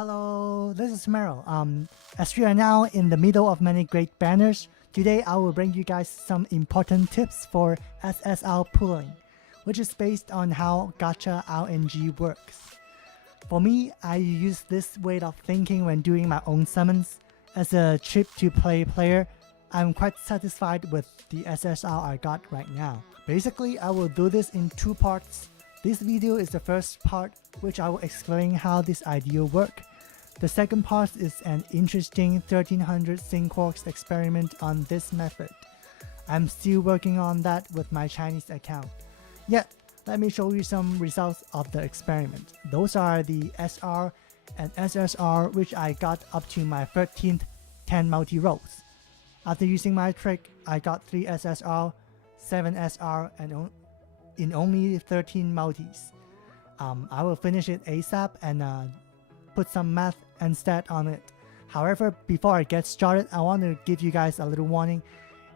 Hello, this is Meryl. As we are now in the middle of many great banners, today I will bring you guys some important tips for SSR pulling, which is based on how gacha RNG works. For me, I use this way of thinking when doing my own summons. As a cheap-to-play player, I'm quite satisfied with the SSR I got right now. Basically, I will do this in two parts. This video is the first part, which I will explain how this idea works. The second part is an interesting 1300 Sync-Quarks experiment on this method. I'm still working on that with my Chinese account. Yet, let me show you some results of the experiment. Those are the SR and SSR which I got up to my 13th 10 multi-rolls. After using my trick, I got 3 SSR, 7 SR, and in only 13 multis. I will finish it ASAP and put some math and stat on it. However, before I get started, I want to give you guys a little warning.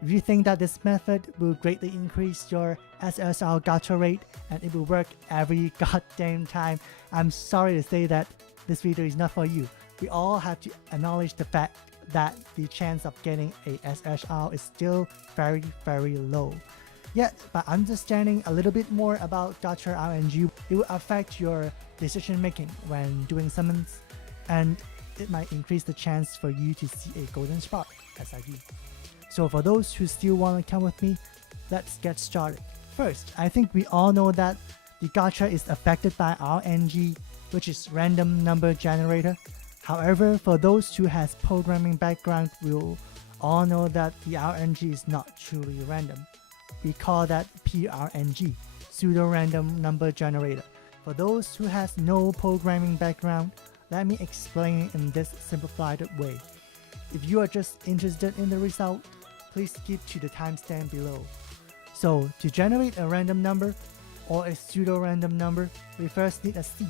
If you think that this method will greatly increase your SSR gacha rate and it will work every goddamn time, I'm sorry to say that this video is not for you. We all have to acknowledge the fact that the chance of getting a SSR is still very, very low. Yet, by understanding a little bit more about gacha RNG, it will affect your decision making when doing summons, and it might increase the chance for you to see a golden spot, as I do. So for those who still want to come with me, let's get started. First, I think we all know that the gacha is affected by RNG, which is random number generator. However, for those who has programming background, we'll all know that the RNG is not truly random. We call that PRNG, pseudo-random number generator. For those who has no programming background, let me explain it in this simplified way. If you are just interested in the result, please skip to the timestamp below. So, to generate a random number or a pseudo-random number, we first need a seed.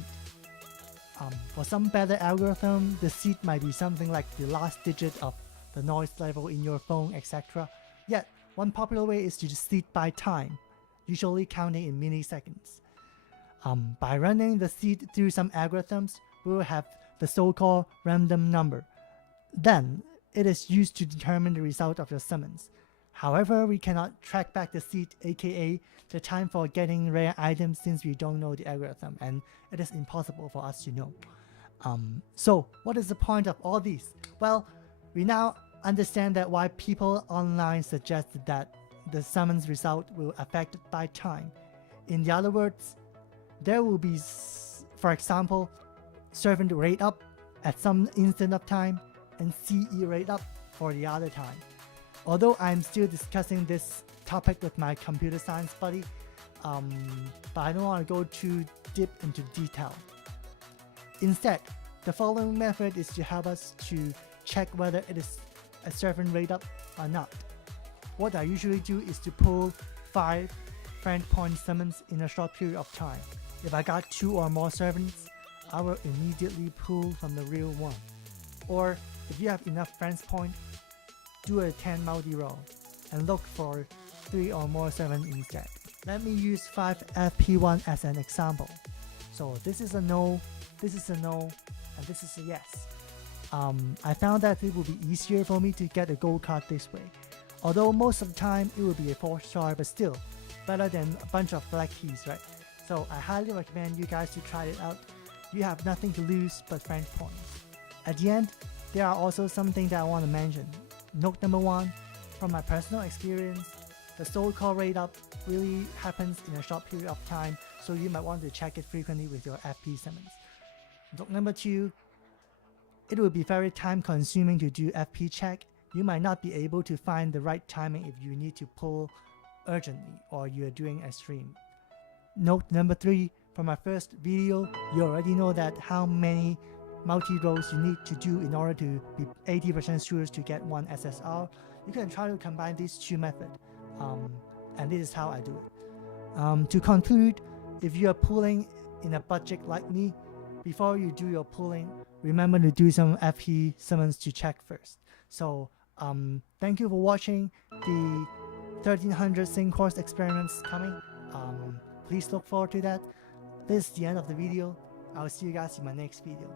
For some better algorithm, the seed might be something like the last digit of the noise level in your phone, etc. Yet, one popular way is to seed by time, usually counting in milliseconds. By running the seed through some algorithms, we will have the so-called random number. Then, it is used to determine the result of your summons. However, we cannot track back the seed, aka the time for getting rare items, since we don't know the algorithm and it is impossible for us to know. So, what is the point of all these? Well, we now understand that why people online suggested that the summons result will affect by time. In the other words, there will be, for example, servant rate up at some instant of time and CE rate up for the other time. Although I'm still discussing this topic with my computer science buddy, but I don't want to go too deep into detail. Instead, the following method is to help us to check whether it is a servant rate up or not. What I usually do is to pull 5 friend point summons in a short period of time. If I got 2 or more servants, I will immediately pull from the real one. Or if you have enough friends point, do a 10 multi-roll and look for 3 or more servants instead. Let me use 5 FP1 as an example. So this is a no, this is a no, and this is a yes. I found that it would be easier for me to get a gold card this way. Although most of the time it will be a 4-star, but still better than a bunch of black keys, right? So I highly recommend you guys to try it out. You have nothing to lose but friend points. At the end, there are also something that I want to mention. Note number 1, from my personal experience, the so-called rate up really happens in a short period of time, so you might want to check it frequently with your FP summons. Note number 2, it will be very time consuming to do FP check. You might not be able to find the right timing if you need to pull urgently or you are doing a stream. Note number 3, from my first video, you already know that how many multi-rolls you need to do in order to be 80% sure to get 1 SSR. You can try to combine these two methods, and this is how I do it. To conclude, if you are pulling in a budget like me, before you do your pulling, remember to do some FP summons to check first. So thank you for watching the 1300 Sync-Quarks experiments coming. Please look forward to that. This is the end of the video. I'll see you guys in my next video.